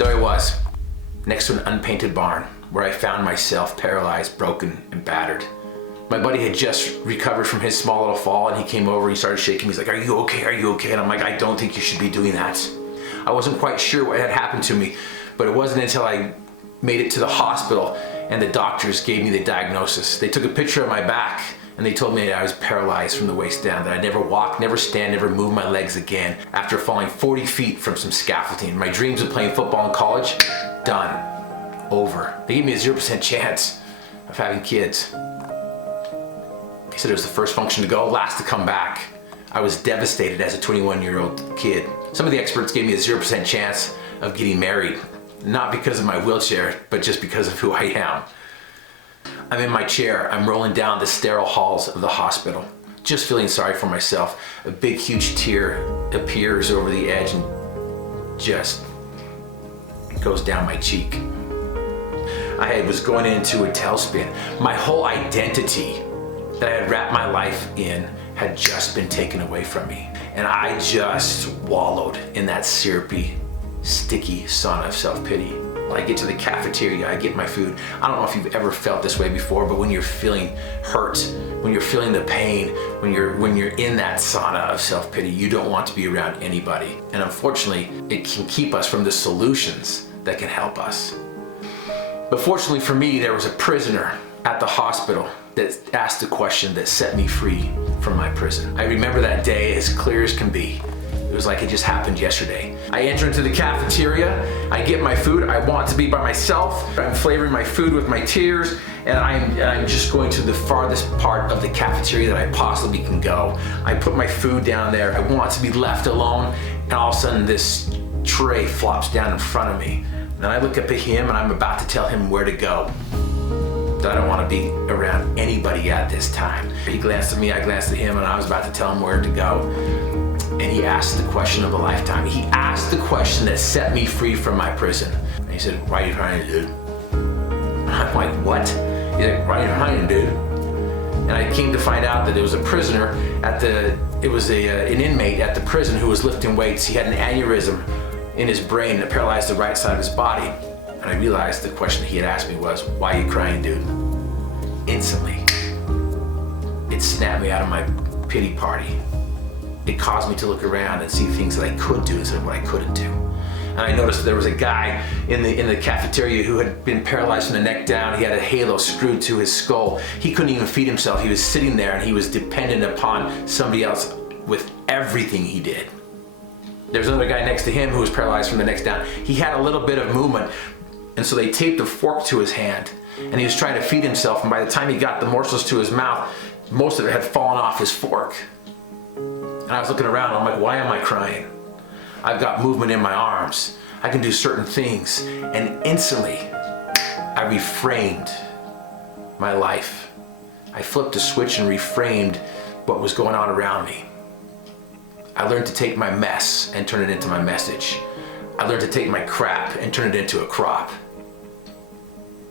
There I was, next to an unpainted barn, where I found myself paralyzed, broken, and battered. My buddy had just recovered from his small little fall, and he came over, he started shaking me. He's like, "Are you okay? Are you okay?" And I'm like, "I don't think you should be doing that." I wasn't quite sure what had happened to me, but it wasn't until I made it to the hospital and the doctors gave me the diagnosis. They took a picture of my back and they told me that I was paralyzed from the waist down, that I'd never walk, never stand, never move my legs again after falling 40 feet from some scaffolding. My dreams of playing football in college, done, over. They gave me a 0% chance of having kids. They said it was the first function to go, last to come back. I was devastated as a 21-year-old kid. Some of the experts gave me a 0% chance of getting married, not because of my wheelchair, but just because of who I am. I'm in my chair, I'm rolling down the sterile halls of the hospital, just feeling sorry for myself. A big, huge tear appears over the edge and just goes down my cheek. I was going into a tailspin. My whole identity that I had wrapped my life in had just been taken away from me. And I just wallowed in that syrupy, sticky sauna of self-pity. When I get to the cafeteria, I get my food. I don't know if you've ever felt this way before, but when you're feeling hurt, when you're feeling the pain, when you're in that sauna of self-pity, you don't want to be around anybody. And unfortunately, it can keep us from the solutions that can help us. But fortunately for me, there was a prisoner at the hospital that asked a question that set me free from my prison. I remember that day as clear as can be. It was like it just happened yesterday. I enter into the cafeteria, I get my food, I want to be by myself. I'm flavoring my food with my tears, and I'm just going to the farthest part of the cafeteria that I possibly can go. I put my food down there, I want to be left alone, and all of a sudden this tray flops down in front of me. And I look up at him and I'm about to tell him where to go. That I don't want to be around anybody at this time. He glanced at me, I glanced at him, and I was about to tell him where to go. And he asked the question of a lifetime. He asked the question that set me free from my prison. And he said, "Why are you crying, dude?" I'm like, "What?" He's like, "Why are you crying, dude?" And I came to find out that it was a prisoner an inmate at the prison who was lifting weights. He had an aneurysm in his brain that paralyzed the right side of his body. And I realized the question he had asked me was, "Why are you crying, dude?" Instantly, it snapped me out of my pity party. It caused me to look around and see things that I could do instead of what I couldn't do. And I noticed that there was a guy in the cafeteria who had been paralyzed from the neck down. He had a halo screwed to his skull. He couldn't even feed himself. He was sitting there and he was dependent upon somebody else with everything he did. There was another guy next to him who was paralyzed from the neck down. He had a little bit of movement, and so they taped a fork to his hand, and he was trying to feed himself, and by the time he got the morsels to his mouth, most of it had fallen off his fork. And I was looking around, and I'm like, why am I crying? I've got movement in my arms. I can do certain things. And instantly, I reframed my life. I flipped a switch and reframed what was going on around me. I learned to take my mess and turn it into my message. I learned to take my crap and turn it into a crop.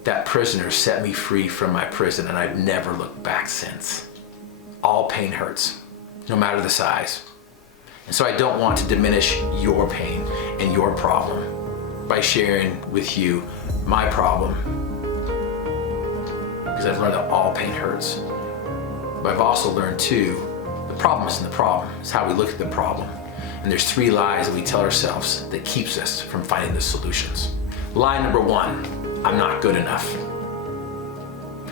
That prisoner set me free from my prison, and I've never looked back since. All pain hurts, no matter the size. And so I don't want to diminish your pain and your problem by sharing with you my problem, because I've learned that all pain hurts. But I've also learned too, the problem isn't the problem, it's how we look at the problem. And there's 3 lies that we tell ourselves that keeps us from finding the solutions. Lie number 1, I'm not good enough.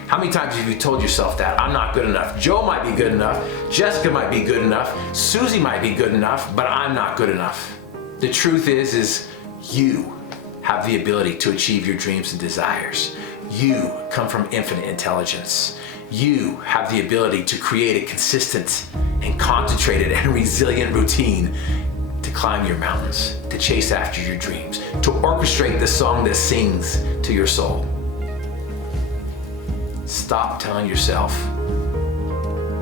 How many times have you told yourself that? I'm not good enough. Joe might be good enough, Jessica might be good enough, Susie might be good enough, but I'm not good enough. The truth is you have the ability to achieve your dreams and desires. You come from infinite intelligence. You have the ability to create a consistent and concentrated and resilient routine to climb your mountains, to chase after your dreams, to orchestrate the song that sings to your soul. Stop telling yourself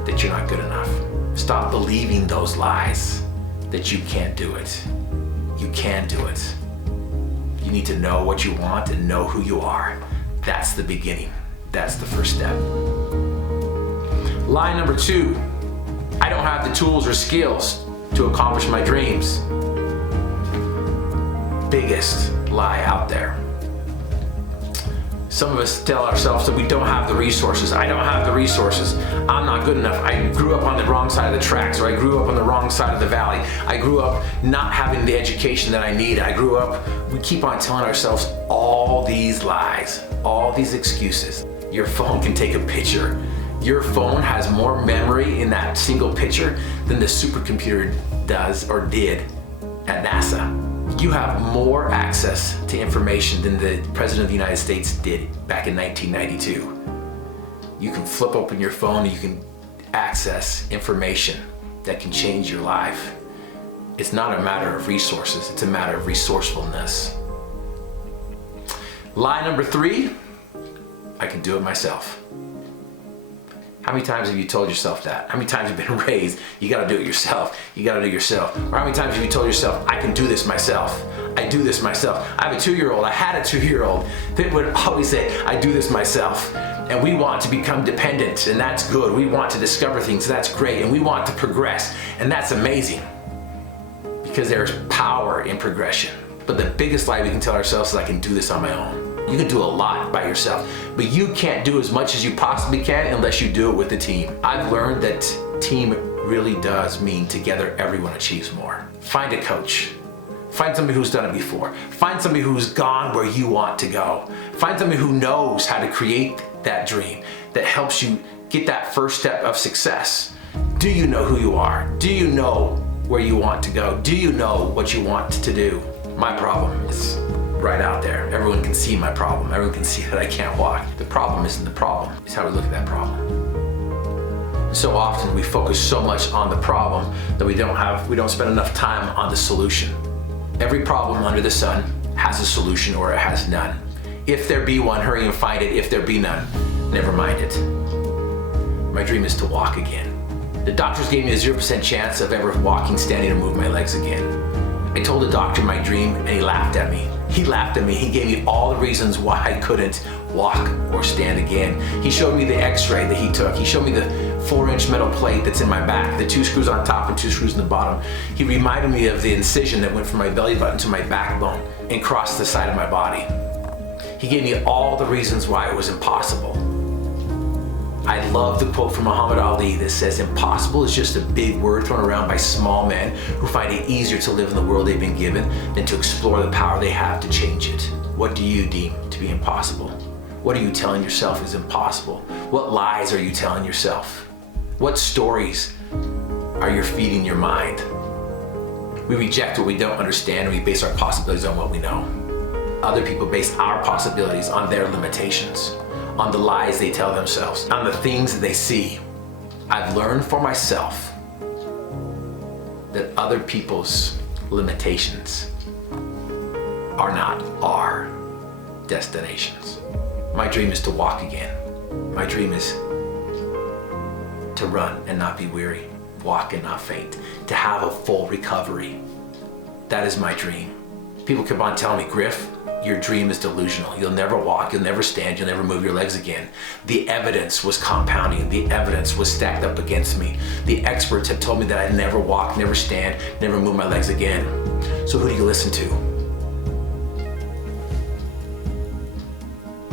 that you're not good enough. Stop believing those lies that you can't do it. You can do it. You need to know what you want and know who you are. That's the beginning. That's the first step. Lie number 2, I don't have the tools or skills to accomplish my dreams. Biggest lie out there. Some of us tell ourselves that we don't have the resources. I don't have the resources. I'm not good enough. I grew up on the wrong side of the tracks, or I grew up on the wrong side of the valley. I grew up not having the education that I need. We keep on telling ourselves all these lies, all these excuses. Your phone can take a picture. Your phone has more memory in that single picture than the supercomputer does or did at NASA. You have more access to information than the President of the United States did back in 1992. You can flip open your phone and you can access information that can change your life. It's not a matter of resources, it's a matter of resourcefulness. Lie number 3, I can do it myself. How many times have you told yourself that? How many times have you been raised, you gotta do it yourself, you gotta do it yourself? Or how many times have you told yourself, I can do this myself, I do this myself? I have a 2-year-old, I had a 2-year-old that would always say, I do this myself. And we want to become dependent, and that's good. We want to discover things, that's great. And we want to progress, and that's amazing. Because there's power in progression. But the biggest lie we can tell ourselves is I can do this on my own. You can do a lot by yourself, but you can't do as much as you possibly can unless you do it with a team. I've learned that team really does mean together everyone achieves more. Find a coach. Find somebody who's done it before. Find somebody who's gone where you want to go. Find somebody who knows how to create that dream, that helps you get that first step of success. Do you know who you are? Do you know where you want to go? Do you know what you want to do? My problem is right out there. Everyone can see my problem. Everyone can see that I can't walk. The problem isn't the problem. It's how we look at that problem. So often we focus so much on the problem that we don't spend enough time on the solution. Every problem under the sun has a solution or it has none. If there be one, hurry and find it. If there be none, never mind it. My dream is to walk again. The doctors gave me a 0% chance of ever walking, standing, or moving my legs again. I told the doctor my dream and he laughed at me. He laughed at me. He gave me all the reasons why I couldn't walk or stand again. He showed me the x-ray that he took. He showed me the 4-inch metal plate that's in my back, the 2 screws on top and 2 screws in the bottom. He reminded me of the incision that went from my belly button to my backbone and crossed the side of my body. He gave me all the reasons why it was impossible. I love the quote from Muhammad Ali that says, impossible is just a big word thrown around by small men who find it easier to live in the world they've been given than to explore the power they have to change it. What do you deem to be impossible? What are you telling yourself is impossible? What lies are you telling yourself? What stories are you feeding your mind? We reject what we don't understand and we base our possibilities on what we know. Other people base our possibilities on their limitations, on the lies they tell themselves, on the things that they see. I've learned for myself that other people's limitations are not our destinations. My dream is to walk again. My dream is to run and not be weary, walk and not faint, to have a full recovery. That is my dream. People keep on telling me, Griff, your dream is delusional. You'll never walk, you'll never stand, you'll never move your legs again. The evidence was compounding. The evidence was stacked up against me. The experts have told me that I'd never walk, never stand, never move my legs again. So who do you listen to?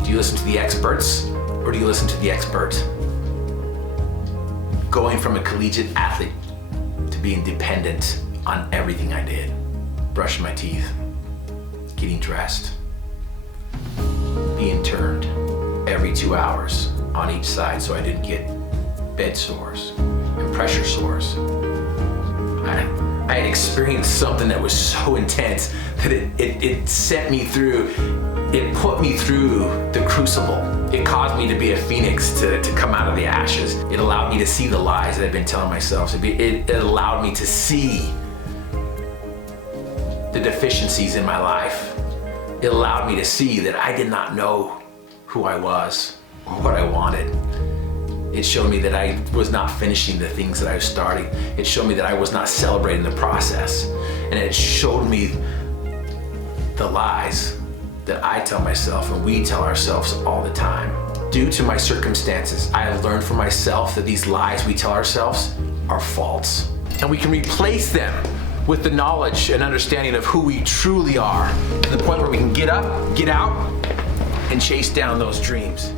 Do you listen to the experts or do you listen to the expert? Going from a collegiate athlete to being dependent on everything I did. Brushing my teeth, getting dressed, being turned every 2 hours on each side so I didn't get bed sores and pressure sores. I had experienced something that was so intense that it sent me through, it put me through the crucible. It caused me to be a phoenix, to come out of the ashes. It allowed me to see the lies that I've been telling myself. It allowed me to see the deficiencies in my life. It allowed me to see that I did not know who I was or what I wanted. It showed me that I was not finishing the things that I was starting. It showed me that I was not celebrating the process. And it showed me the lies that I tell myself and we tell ourselves all the time. Due to my circumstances, I have learned for myself that these lies we tell ourselves are false. And we can replace them with the knowledge and understanding of who we truly are, to the point where we can get up, get out, and chase down those dreams.